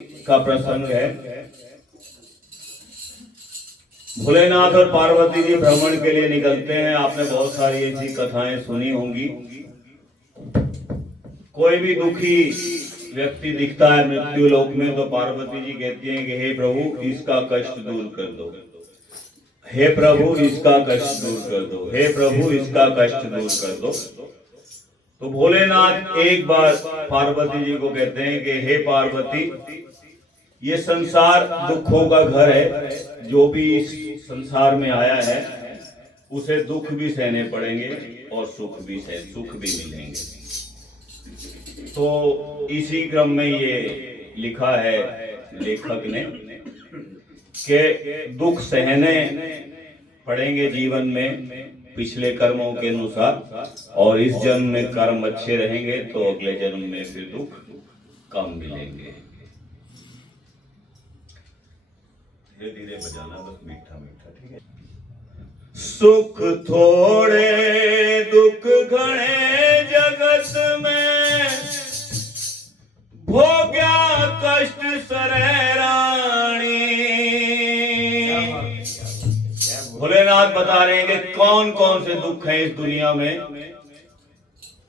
का प्रसंग है। भोलेनाथ और पार्वती जी भ्रमण के लिए निकलते हैं। आपने बहुत सारी ऐसी कथाएं सुनी होंगी। कोई भी दुखी व्यक्ति दिखता है मृत्यु लोक में तो पार्वती जी कहती हैं कि हे प्रभु इसका कष्ट दूर कर दो, हे प्रभु इसका कष्ट दूर कर दो, हे प्रभु इसका कष्ट दूर कर दो। तो भोलेनाथ एक बार पार्वती जी को कहते हैं कि हे पार्वती, ये संसार दुखों का घर है। जो भी इस संसार में आया है उसे दुख भी सहने पड़ेंगे और सुख भी मिलेंगे। तो इसी क्रम में ये लिखा है लेखक ने कि दुख सहने पड़ेंगे जीवन में पिछले कर्मों के अनुसार, और इस जन्म में कर्म अच्छे रहेंगे तो अगले जन्म में फिर दुख कम मिलेंगे। धीरे धीरे बजाना, बस मीठा मीठा, ठीक है। सुख थोड़े दुख घने जगत में, भोग्या कष्ट सरे रानी। भोलेनाथ बता रहे हैं कि कौन कौन से दुख हैं इस दुनिया में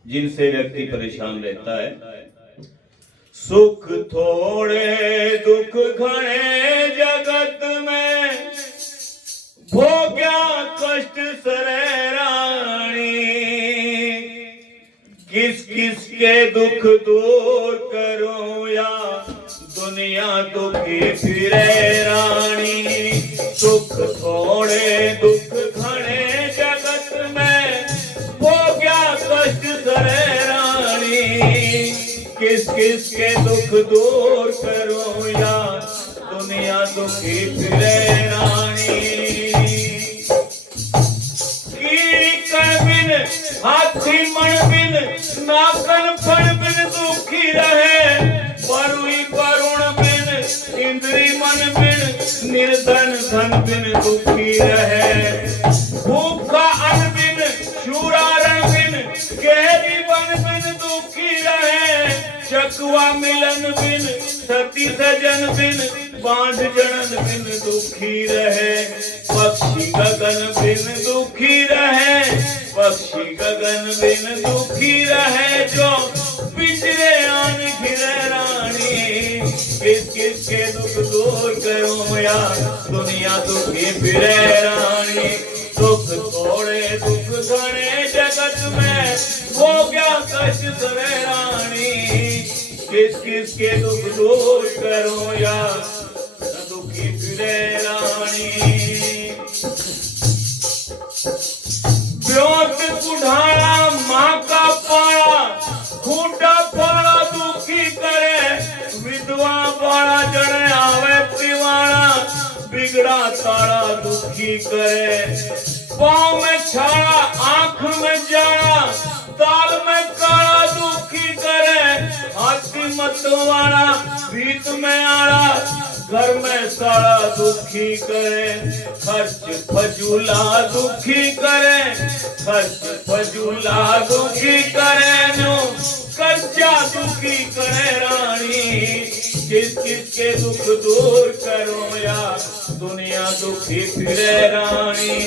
जिनसे व्यक्ति परेशान रहता है। सुख थोड़े दुख घने जगत में, भोग्या कष्ट सरे रानी। किस किस के दुख दूर करूं या दुनिया दुखी फिरे रानी। सुख थोड़े दुख घने जगत में, भोग्या कष्ट सरे रानी। किस किस के दुख दूर करो या दुनिया दुखी फिरे रानी। कीड़ी कण बिन हाथी मन बिन, नाकन फण बिन दुखी रहे। परुई करुण बिन, इंद्री मन बिन, निर्धन धन बिन दुखी रहे। भूखा अन्न बिन, शूरा रण बिन, गहरी वन बिन दुखी रहे। चकुआ मिलन बिन, सती सजन बिन, बांध जनन बिन दुखी रहे। पक्षी गगन बिन दुखी रहे, पक्षी गगन बिन दुखी रहे। जो पिंजरे आन घिरे रानी। किस किस के दुख दूर करूं या दुनिया दुखी फिरे रानी। दुख थोड़े दुख घने जगत में, भोग्या कष्ट सरे रानी। किस किस के दुख दूर करो या दुखी फिरे रानी। ब्योत कुढ़ाड़ा माँ का पाड़ा, खूंटा पाड़ा दुखी करे। विधवा बाड़ा जड़े आवे पिवाड़ा, बिगड़ा ताड़ा दुखी करे। पाँव में छाड़ा आंख में जाड़ा, ताल में काड़ा दुखी करे। हाथी मतवाड़ा भीत में आड़ा, घर में साड़ा दुखी करे। खर्च फजूला दुखी करे, खर्च फजूला दुखी करे। नो कर्जा दुखी करे रानी। किस किस के दुख दूर करो या दुनिया दुखी फिरे रानी।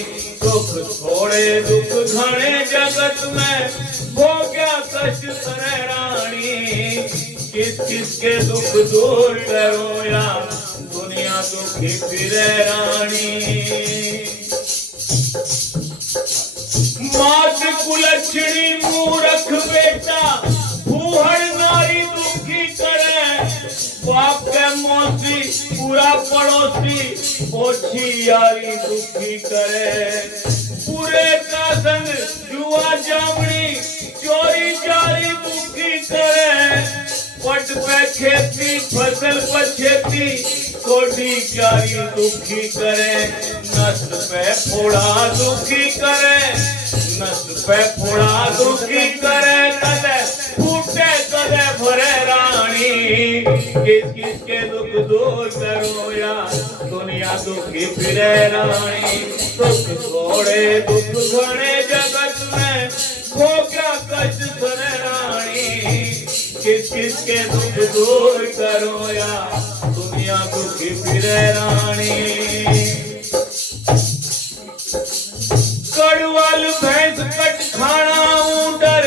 दुख थोड़े दुख घने जगत में, भोग्या कष्ट सरे रानी। किस किस के दुख दूर करो या दुनिया दुखी फिरे रानी। मात कुलच्छणी मूर्ख बेटा, फूहड़ नारी दुखी करे। बाप के मौसी पूरा पड़ोसी, ओछी यारी दुखी करे। पूरे का संग जुआ जामनी, चोरी जारी दुखी करे। पट पे खेती फसल पछेती, कोठी क्यारी दुखी करे। नस पे फोड़ा दुखी करे, नस पे फोड़ा दुखी करे। कदे फूटे कदे भरे रानी। किस किस के दुख दूर करो या दुनिया दुखी फिरे रानी। दुख थोड़े दुख घने जगत में, भोग्या कष्ट सरे रानी। किस किस के दुख दूर करो या दुनिया दुखी फिरे रानी। कड़वाल भैंस कट खाना ऊंटर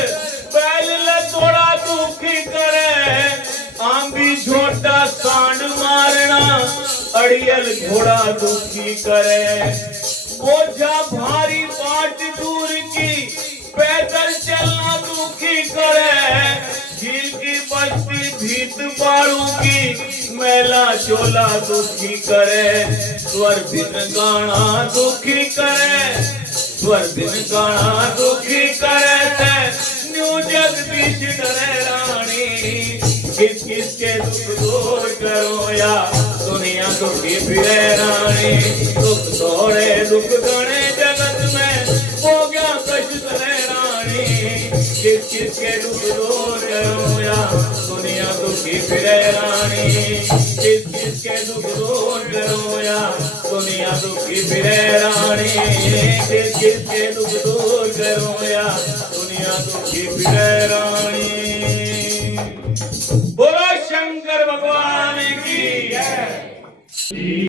बैल ले थोड़ा दुखी करे। आंबी झोटा सांड मारना अड़ियल घोड़ा दुखी करे। बोझा भारी बाट दूर की पैदल चलना दुखी करे। झील की बस्ती भीत बाड़ू की मैला चोला दुखी करे। स्वर बिन गाना दुखी करे, स्वर बिन गाना दुखी करे। न्यू जगदीश डरे रानी, किस किस के दुख दूर करो या दुनिया दुखी फिरे रानी। दुख थोड़े दुख गणे जगत में हो गया कष्ट करे रानी। किस किस के दुख दूर करो या दुनिया दुखी फिरे रानी। किस किस के दुख दूर करो या दुनिया दुखी फिरे रानी। किस किस के दुख दूर करो या दुनिया दुखी फिरे रानी। बोलो शंकर भगवान की जय।